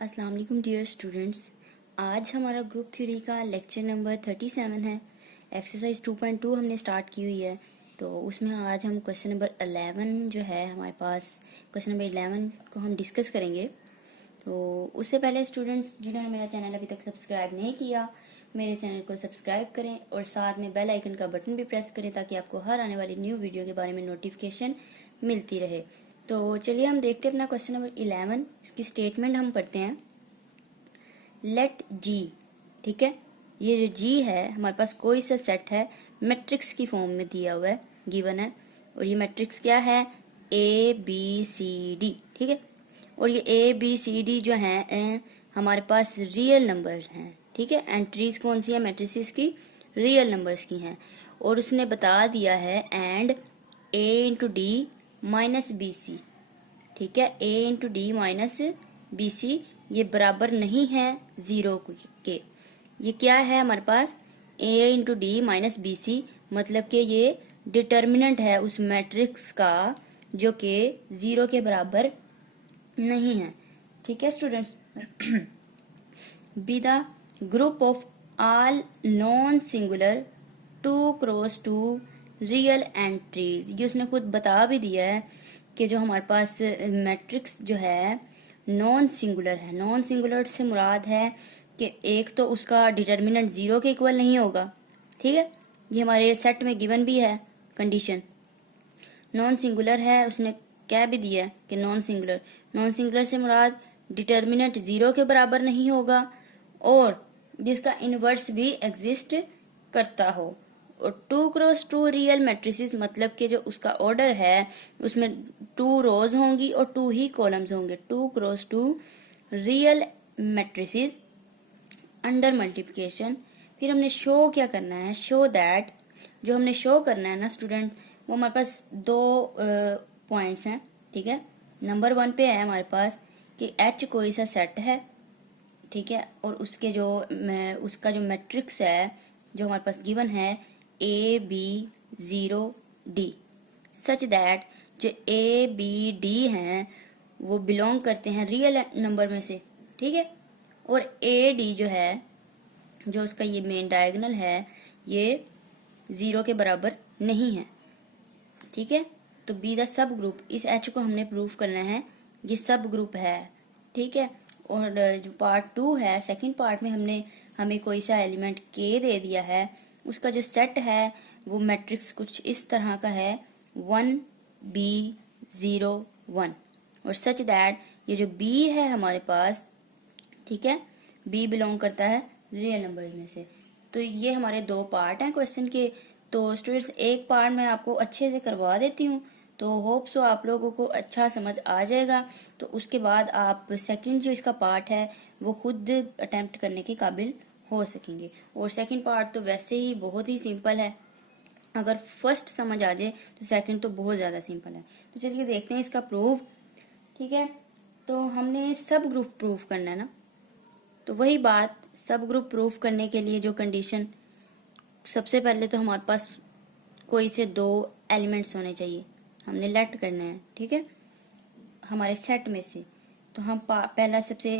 अस्सलाम वालेकुम dear students. आज हमारा ग्रुप थ्री का लेक्चर नंबर 37 है। एक्सरसाइज 2.2 हमने स्टार्ट की हुई है। तो उसमें आज हम क्वेश्चन नंबर 11 जो है हमारे पास, क्वेश्चन नंबर 11 को हम डिस्कस करेंगे। तो उससे पहले स्टूडेंट्स जिन्होंने मेरा चैनल अभी तक सब्सक्राइब नहीं किया, मेरे चैनल को सब्सक्राइब करें और साथ में बेल आइकन का बटन भी प्रेस करें ताकि आपको हर आने वाली न्यू वीडियो के बारे में नोटिफिकेशन मिलती रहे। तो चलिए हम देखते हैं अपना क्वेश्चन नंबर 11। इसकी स्टेटमेंट हम पढ़ते हैं। लेट जी, ठीक है, ये जो जी है हमारे पास कोई सा सेट है, मैट्रिक्स की फॉर्म में दिया हुआ है, गिवन है। और ये मैट्रिक्स क्या है? ए बी सी डी, ठीक है। और ये ए बी सी डी जो है हमारे पास रियल नंबर्स हैं, ठीक है। एंट्रीज कौन सी है? मैट्रिसेस की रियल नंबर्स की हैं। और उसने बता दिया है and A into D minus B C, ठीक है। A into D minus B C ये बराबर नहीं है जीरो के। ये क्या है हमारे पास? A into D minus B C, मतलब कि ये डिटर्मिनेंट है उस मैट्रिक्स का जो कि जीरो के बराबर नहीं है, ठीक है students. Be the group of all non singular 2x2 real entries. ये उसने खुद बता भी दिया है कि जो हमारे पास मैट्रिक्स जो है नॉन सिंगुलर है। नॉन सिंगुलर से मुराद है कि एक तो उसका डिटर्मिनेंट जीरो के इक्वल नहीं होगा, ठीक है। ये हमारे सेट में गिवन भी है कंडीशन। नॉन सिंगुलर है, उसने कह भी दिया है कि नॉन सिंगुलर से मुराद डिटर्मिनेंट जीरो के बराबर नहीं होगा और जिसका इनवर्स भी एग्जिस्ट करता हो। और 2x2 रियल मैट्रिसेस मतलब कि जो उसका ऑर्डर है उसमें 2 रोज होंगी और 2 ही कॉलम्स होंगे। 2x2 real matrices under multiplication. फिर हमने शो क्या करना है? शो दैट, जो हमने शो करना है ना स्टूडेंट, वो हमारे पास दो पॉइंट्स हैं, ठीक है। नंबर 1 पे है हमारे पास कि एच कोई सा सेट है, ठीक है। और उसके जो उसका जो मैट्रिक्स है जो हमारे पास गिवन है A B 0 D, such that जो ए बी डी हैं वो बिलोंग करते हैं रियल नंबर में से, ठीक है। और ए डी जो है, जो उसका ये मेन डायगोनल है, ये 0 के बराबर नहीं है, ठीक है। तो बी द सब ग्रुप, इस एच को हमने प्रूफ करना है, ये सब ग्रुप है, ठीक है। और जो पार्ट 2 है, सेकंड पार्ट में हमें कोई सा एलिमेंट के दे दिया है, उसका जो सेट है वो मैट्रिक्स कुछ इस तरह का है 1 B 0 1। और सच दैट ये जो B है हमारे पास, ठीक है, B बिलोंग करता है रियल नंबर में से। तो ये हमारे दो पार्ट हैं क्वेश्चन के। तो स्टूडेंट्स एक पार्ट मैं आपको अच्छे से करवा देती हूँ, तो होप सो आप लोगों को अच्छा समझ आ जाएगा। तो उसके बाद आप सेकंड जो इसका पार्ट है वो खुद अटेम्प्ट करने के काबिल हो सकेंगे। और सेकंड पार्ट तो वैसे ही बहुत ही सिंपल है, अगर फर्स्ट समझ आ जाए तो सेकंड तो बहुत ज़्यादा सिंपल है। तो चलिए देखते हैं इसका प्रूफ, ठीक है। तो हमने सब ग्रुप प्रूफ करना है ना, तो वही बात, सब ग्रुप प्रूफ करने के लिए जो कंडीशन, सबसे पहले तो हमारे पास कोई से दो एलिमेंट्स होने चाहिए, हमने लेट करना है, ठीक है, हमारे सेट में से। तो हम पहला सबसे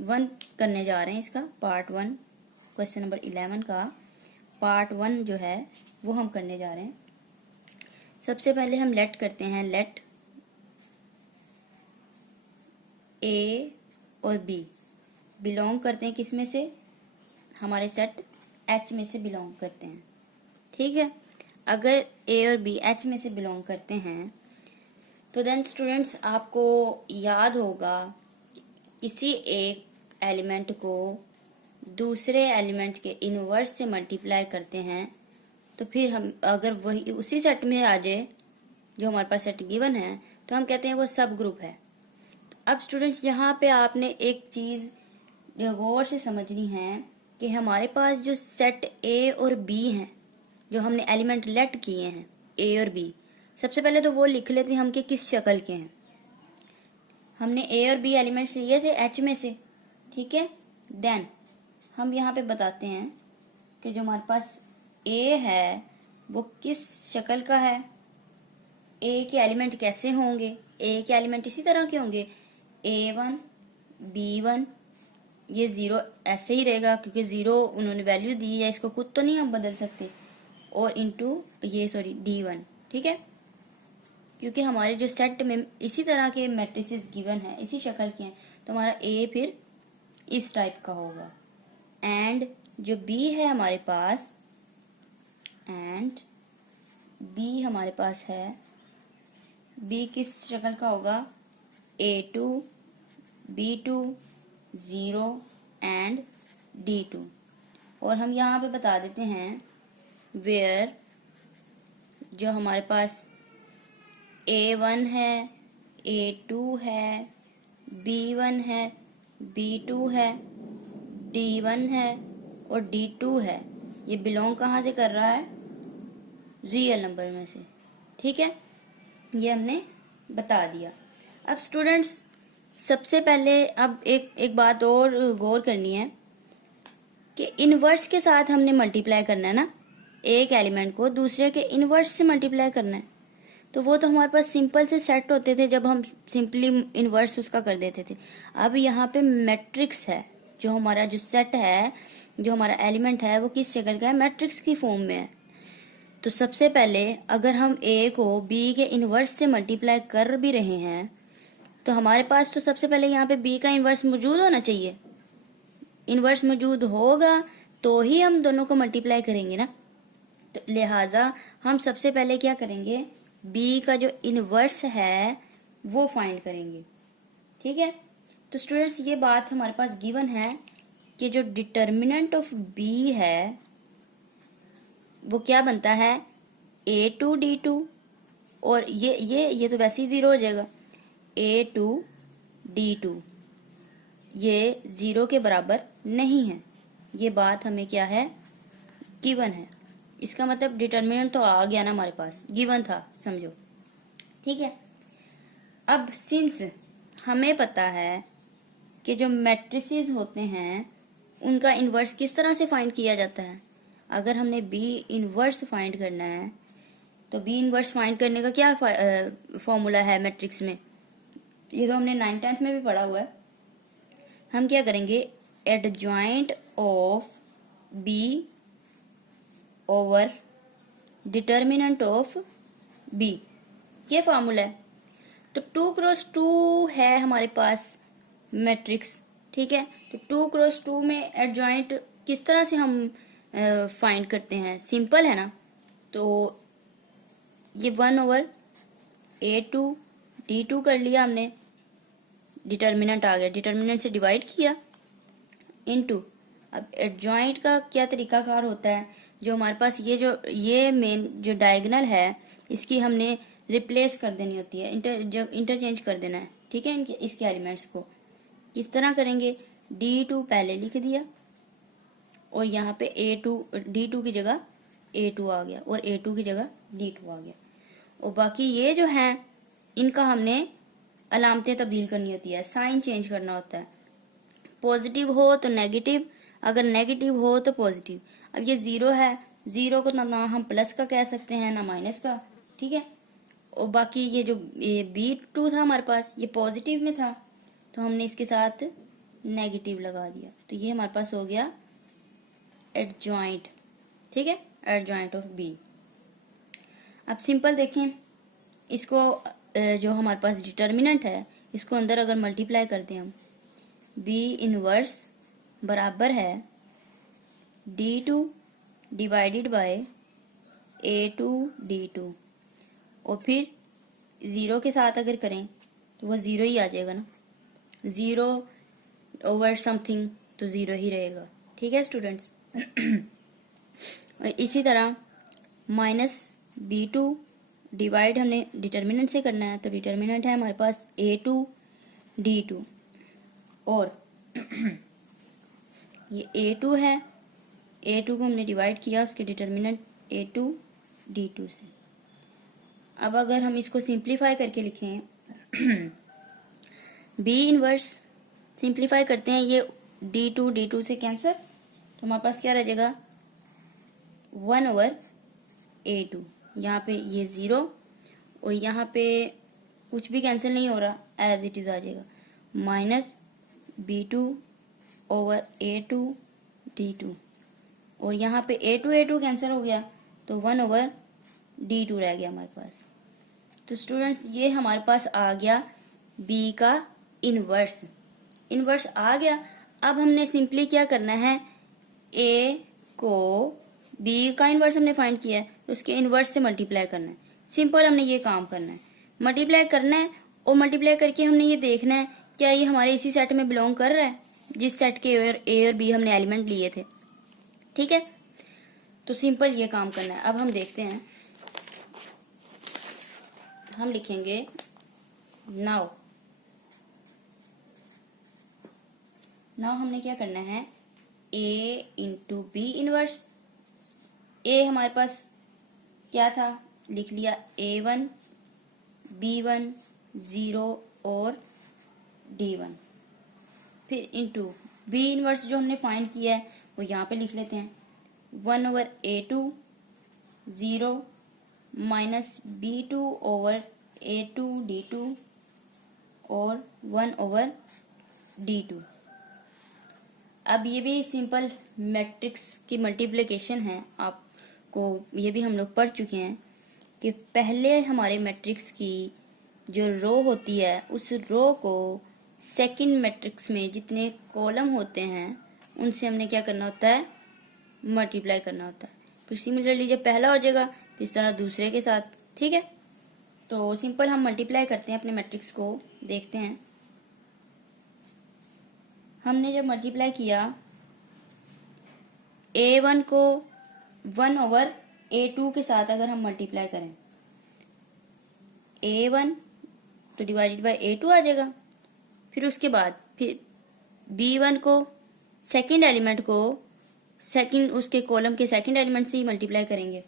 1 करने जा रहे हैं, इसका पार्ट 1 क्वेश्चन नंबर 11 का पार्ट 1 जो है वो हम करने जा रहे हैं। सबसे पहले हम लेट करते हैं, लेट ए और बी बिलोंग करते हैं किस में से? हमारे सेट एच में से बिलोंग करते हैं, ठीक है। अगर ए और बी एच में से बिलोंग करते हैं तो देन स्टूडेंट्स आपको याद होगा किसी एक एलिमेंट को दूसरे एलिमेंट के इनवर्स से मल्टीप्लाई करते हैं तो फिर हम अगर वही उसी सेट में आ जाए जो हमारे पास सेट गिवन है तो हम कहते हैं वो सब ग्रुप है। अब स्टूडेंट्स यहाँ पे आपने एक चीज गौर से समझनी है कि हमारे पास जो सेट ए और बी हैं, जो हमने एलिमेंट लेट किए हैं ए और बी, सबसे पहले तो वो लिख लेते हैं हम कि किस शक्ल के हैं। हमने ए और बी एलिमेंट्स लिए थे एच में से, ठीक है। देन हम यहाँ पे बताते हैं कि जो हमारे पास ए है वो किस शक्ल का है, ए के एलिमेंट कैसे होंगे। ए के एलिमेंट इसी तरह के होंगे A1 B1, ये 0 ऐसे ही रहेगा क्योंकि 0 उन्होंने वैल्यू दी है, इसको खुद तो नहीं हम बदल सकते, और इंटू ये सॉरी D1, ठीक है, क्योंकि हमारे जो सेट में इसी तरह के मैट्रिसेस गिवन है, इसी शक्ल के हैं, तो हमारा A फिर इस टाइप का होगा। एंड जो B है हमारे पास, एंड B हमारे पास है, B किस शक्ल का होगा, A2, B2, 0 एंड D2। और हम यहाँ पे बता देते हैं वेयर जो हमारे पास A1 है, A2 है, B1 है, B2 है, D1 है और D2 है, ये बिलोंग कहाँ से कर रहा है, रियल नंबर में से, ठीक है, ये हमने बता दिया। अब स्टूडेंट्स सबसे पहले अब एक बात और गौर करनी है कि इनवर्स के साथ हमने मल्टीप्लाई करना है ना, एक एलिमेंट को दूसरे के इनवर्स से मल्टीप्लाई करना है, तो वो तो हमारे पास सिंपल से सेट होते थे जब हम सिंपली इनवर्स उसका कर देते थे। अब यहाँ पे मैट्रिक्स है, जो हमारा जो सेट है, जो हमारा एलिमेंट है वो किस शक्ल का है, मैट्रिक्स की फॉर्म में है। तो सबसे पहले अगर हम ए को बी के इनवर्स से मल्टीप्लाई कर भी रहे हैं तो हमारे पास तो सबसे पहले यहाँ पे बी का इनवर्स मौजूद होना चाहिए, इनवर्स मौजूद होगा तो ही हम दोनों को मल्टीप्लाई करेंगे ना। तो लिहाजा हम सबसे पहले क्या करेंगे, बी का जो इनवर्स है वो फाइंड करेंगे, ठीक है। तो स्टूडेंट्स ये बात हमारे पास गिवन है कि जो डिटर्मिनेंट ऑफ बी है वो क्या बनता है, A2 D2, और ये तो वैसे ही 0 हो जाएगा, A2 D2 ये 0 के बराबर नहीं है, ये बात हमें क्या है, गिवन है। इसका मतलब डिटर्मिनेंट तो आ गया ना हमारे पास, गिवन था समझो, ठीक है। अब सिंस हमें पता है कि जो मैट्रिसेस होते हैं उनका इनवर्स किस तरह से फाइंड किया जाता है, अगर हमने बी इनवर्स फाइंड करना है तो बी इनवर्स फाइंड करने का क्या फॉर्मूला है मैट्रिक्स में, ये तो हमने 9th-10th में भी पढ़ा हुआ है। हम क्या करेंगे, adjoint of B over determinant of B, ये फॉर्मूला है। तो 2x2 है हमारे पास मैट्रिक्स, ठीक है। तो 2x2 में एडजॉइंट किस तरह से हम फाइंड करते हैं, सिंपल है ना। तो ये 1/A2 D2 कर लिया हमने, डिटर्मिनेंट आ गया, डिटर्मिनेंट से डिवाइड किया इनटू। अब एडजॉइंट का क्या तरीकाकार होता है, जो हमारे पास ये मेन जो डायगोनल है इसकी हमने रिप्लेस कर देनी होती है, इंटरचेंज कर देना है, ठीक है। इसके एलिमेंट्स को किस तरह करेंगे, D2 पहले लिख दिया और यहाँ पे D2 की जगह A2 आ गया और A2 की जगह D2 आ गया, और बाकी ये जो है इनका हमने अलामतें तब्दील करनी होती है, साइन चेंज करना होता है, पॉजिटिव हो तो नेगेटिव, अगर नेगेटिव हो तो पॉजिटिव। अब ये 0 है, 0 को ना हम प्लस का कह सकते हैं ना माइनस का, ठीक है। और बाकी ये जो B2 था हमारे पास ये पॉजिटिव में था तो हमने इसके साथ नेगेटिव लगा दिया, तो ये हमारे पास हो गया एडजॉइंट, ठीक है, एडजॉइंट ऑफ बी। अब सिंपल देखें, इसको जो हमारे पास डिटर्मिनेंट है इसको अंदर अगर मल्टीप्लाई करते हैं हम, बी इनवर्स बराबर है D2 divided by A2 D2, और फिर 0 के साथ अगर करें तो वो 0 ही आ जाएगा ना, 0 ओवर समथिंग तो 0 ही रहेगा, ठीक है स्टूडेंट्स। और इसी तरह -B2 डिवाइड हमने डिटर्मिनेंट से करना है, तो डिटर्मिनेंट है हमारे पास A2 D2, और ये A2 है, A2 को हमने डिवाइड किया उसके डिटर्मिनेंट A2 D2 से। अब अगर हम इसको सिंप्लीफाई करके लिखें B इनवर्स सिंप्लीफाई करते हैं, ये D2 से कैंसर, तो हमारे पास क्या रह जाएगा 1/A2, यहाँ पे ये 0 और यहाँ पे कुछ भी कैंसिल नहीं हो रहा, एज इट इज आ जाएगा, B2 ओवर A2 D2, और यहाँ पे A2 कैंसिल हो गया तो 1 ओवर D2 रह गया हमारे पास। तो स्टूडेंट्स ये हमारे पास आ गया B का इनवर्स। इनवर्स आ गया। अब हमने सिंपली क्या करना है, A को B का इनवर्स हमने फाइंड किया है तो उसके इनवर्स से मल्टीप्लाई करना है। सिंपल हमने ये काम करना है, मल्टीप्लाई करना है, और मल्टीप्लाई करके हमने ये देखना है क्या ये हमारे इसी सेट में बिलोंग कर रहा है जिस सेट के ए और बी हमने एलिमेंट लिए थे। ठीक है, तो सिंपल ये काम करना है। अब हम देखते हैं, हम लिखेंगे नाउ हमने क्या करना है, A इंटू बी इनवर्स। ए हमारे पास क्या था, लिख लिया A1 B1 0 और D1, फिर इंटू बी इनवर्स जो हमने फाइंड किया है वो यहाँ पे लिख लेते हैं, 1 over A2 0 minus B2 over A2 D2 और 1 ओवर D2। अब ये भी सिंपल मैट्रिक्स की मल्टीप्लिकेशन है, आपको ये भी हम लोग पढ़ चुके हैं कि पहले हमारे मैट्रिक्स की जो रो होती है उस रो को सेकंड मैट्रिक्स में जितने कॉलम होते हैं उनसे हमने क्या करना होता है, मल्टीप्लाई करना होता है। फिर सिमिलरली जब पहला हो जाएगा फिर इस तरह दूसरे के साथ। ठीक है, तो सिंपल हम मल्टीप्लाई करते हैं अपने मैट्रिक्स को, देखते हैं। हमने जब मल्टीप्लाई किया A1 को 1 ओवर A2 के साथ अगर हम मल्टीप्लाई करें, A1 तो डिवाइडेड बाय A2 आ जाएगा। फिर उसके बाद फिर B1 को सेकंड एलिमेंट को सेकंड उसके कॉलम के सेकंड एलिमेंट से ही मल्टीप्लाई करेंगे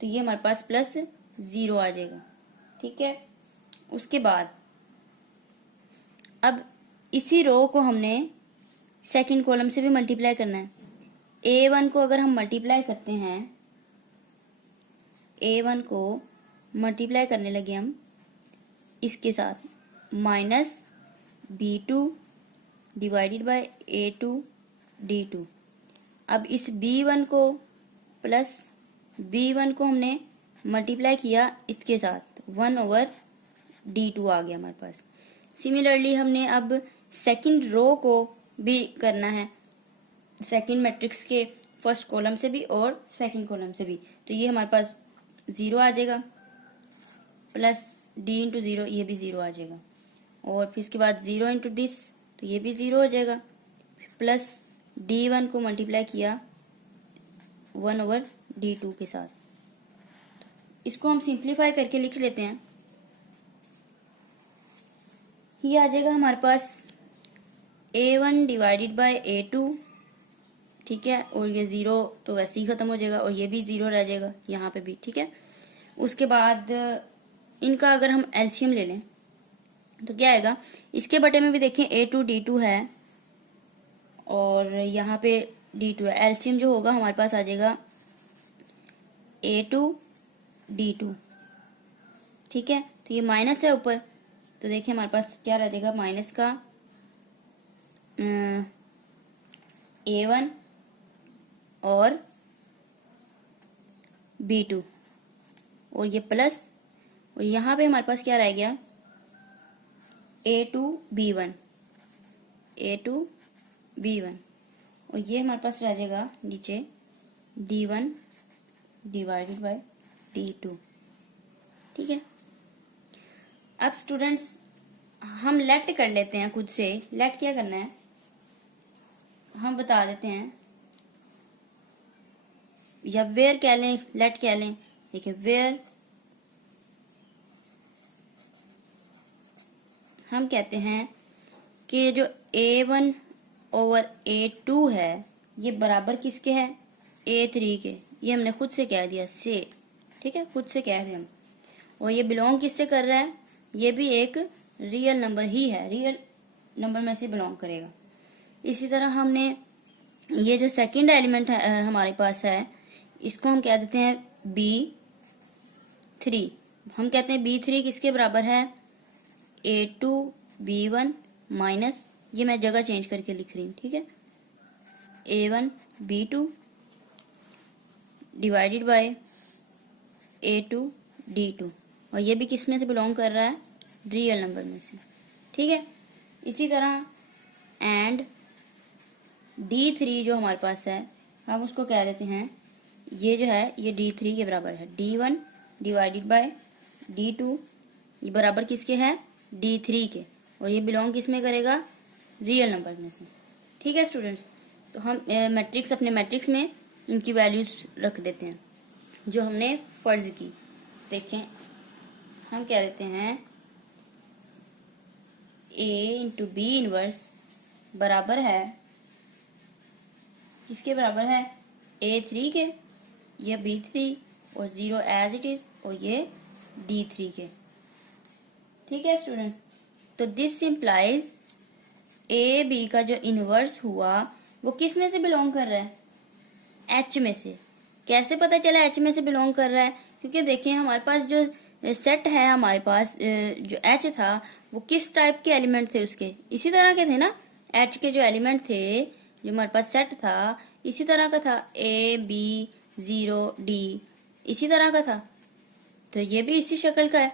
तो ये हमारे पास प्लस 0 आ जाएगा। ठीक है, उसके बाद अब इसी रो को हमने सेकंड कॉलम से भी मल्टीप्लाई करना है। A1 को अगर हम मल्टीप्लाई करते हैं, A1 को मल्टीप्लाई करने लगे हम इसके साथ minus B2 divided by A2 D2। अब इस B1 को प्लस B1 को हमने मल्टीप्लाई किया इसके साथ 1 ओवर D2 आ गया हमारे पास। सिमिलरली हमने अब सेकंड रो को भी करना है, सेकंड मैट्रिक्स के फर्स्ट कॉलम से भी और सेकंड कॉलम से भी, तो ये हमारे पास 0 आ जाएगा, प्लस D इंटू 0 ये भी 0 आ जाएगा, और फिर इसके बाद 0 इंटू दिस तो ये भी 0 हो जाएगा, प्लस D1 को मल्टीप्लाई किया 1 ओवर D2 के साथ। इसको हम सिंप्लीफाई करके लिख लेते हैं, ये आ जाएगा हमारे पास A1 डिवाइडेड बाय A2। ठीक है, और ये 0 तो वैसे ही खत्म हो जाएगा और ये भी 0 रह जाएगा यहाँ पे भी। ठीक है, उसके बाद इनका अगर हम एलसीएम ले लें तो क्या आएगा, इसके बटे में भी देखें A2 D2 है और यहाँ पे D2 है। एलसीएम जो होगा हमारे पास आ जाएगा A2 D2। ठीक है, तो ये माइनस है ऊपर, तो देखिए हमारे पास क्या रह जाएगा, माइनस का A1 और B2 और ये प्लस, और यहाँ पे हमारे पास क्या रह गया, A2 B1 और ये हमारे पास रह जाएगा नीचे D1 डिवाइडेड बाय D2। ठीक है, अब स्टूडेंट्स हम लेट कर लेते हैं खुद से। लेट क्या करना है हम बता देते हैं, या वेयर कह लें, लेट कह लें। देखिए वेयर हम कहते हैं कि जो A1 ओवर A2 है ये बराबर किसके है, A3 के। ये हमने खुद से कह दिया से, ठीक है, खुद से कह रहे हम। और ये बिलोंग किससे कर रहा है, ये भी एक रियल नंबर ही है, रियल नंबर में से बिलोंग करेगा। इसी तरह हमने ये जो सेकंड एलिमेंट है हमारे पास है, इसको हम कह देते हैं B3। हम कहते हैं B3 किसके बराबर है, A2 B1 माइनस ये मैं जगह चेंज करके लिख रही हूँ, ठीक है। A1 B2 divided by A2 D2, और ये भी किस में से बिलोंग कर रहा है, रियल नंबर में से, ठीक है। इसी तरह एंड D3 जो हमारे पास है, हम उसको कह देते हैं, ये जो है ये D3 के बराबर है। D1 डिवाइडेड बाय D2, ये बराबर किसके है, D3 के, और ये बिलोंग किस में करेगा, रियल नंबर में से, ठीक है स्टूडेंट्स। तो हम मैट्रिक्स, अपने मैट्रिक्स में इनकी वैल्यूज रख देते हैं जो हमने फर्ज की। देखें, हम क्या देते हैं, A इंटू बी इनवर्स बराबर है, किसके बराबर है, A3 के, ये B3 और 0 एज इट इज, और ये D3 के, ठीक है स्टूडेंट्स। तो दिस इम्प्लाइज ए बी का जो इनवर्स हुआ वो किस में से बिलोंग कर रहा है, H में से। कैसे पता चला H में से बिलोंग कर रहा है, क्योंकि देखें हमारे पास जो सेट है, हमारे पास जो H था वो किस टाइप के एलिमेंट थे उसके, इसी तरह के थे ना। H के जो एलिमेंट थे, जो हमारे पास सेट था, इसी तरह का था, A B 0 D, इसी तरह का था। तो ये भी इसी शक्ल का है।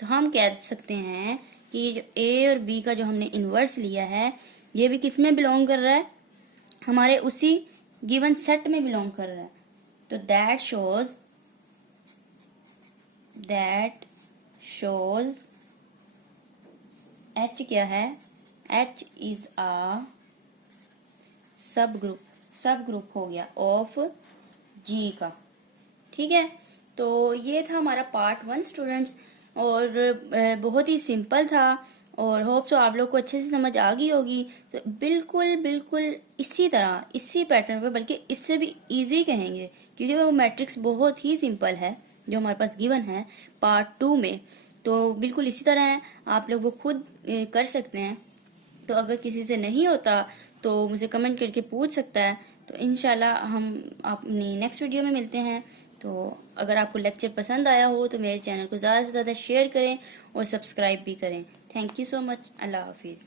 तो हम कह सकते हैं कि जो A और B का जो हमने इनवर्स लिया है, ये भी किस में बिलोंग कर रहा है, हमारे उसी गिवन सेट में बिलोंग कर रहा है। तो दैट शोज H क्या है, H इज अ सब ग्रुप हो गया ऑफ G का, ठीक है। तो ये था हमारा पार्ट 1 स्टूडेंट्स, और बहुत ही सिंपल था, और होप सो आप लोग को अच्छे से समझ आ गई होगी। तो बिल्कुल इसी तरह, इसी पैटर्न पे, बल्कि इससे भी इजी कहेंगे, क्योंकि वो मैट्रिक्स बहुत ही सिंपल है जो हमारे पास गिवन है पार्ट 2 में। तो बिल्कुल इसी तरह है, आप लोग वो खुद कर सकते हैं। तो अगर किसी से नहीं होता तो मुझे कमेंट करके पूछ सकता है। तो इंशाल्लाह हम अपनी नेक्स्ट वीडियो में मिलते हैं। तो अगर आपको लेक्चर पसंद आया हो तो मेरे चैनल को ज़्यादा से ज़्यादा शेयर करें और सब्सक्राइब भी करें। Thank you so much. अल्लाह हाफिज़।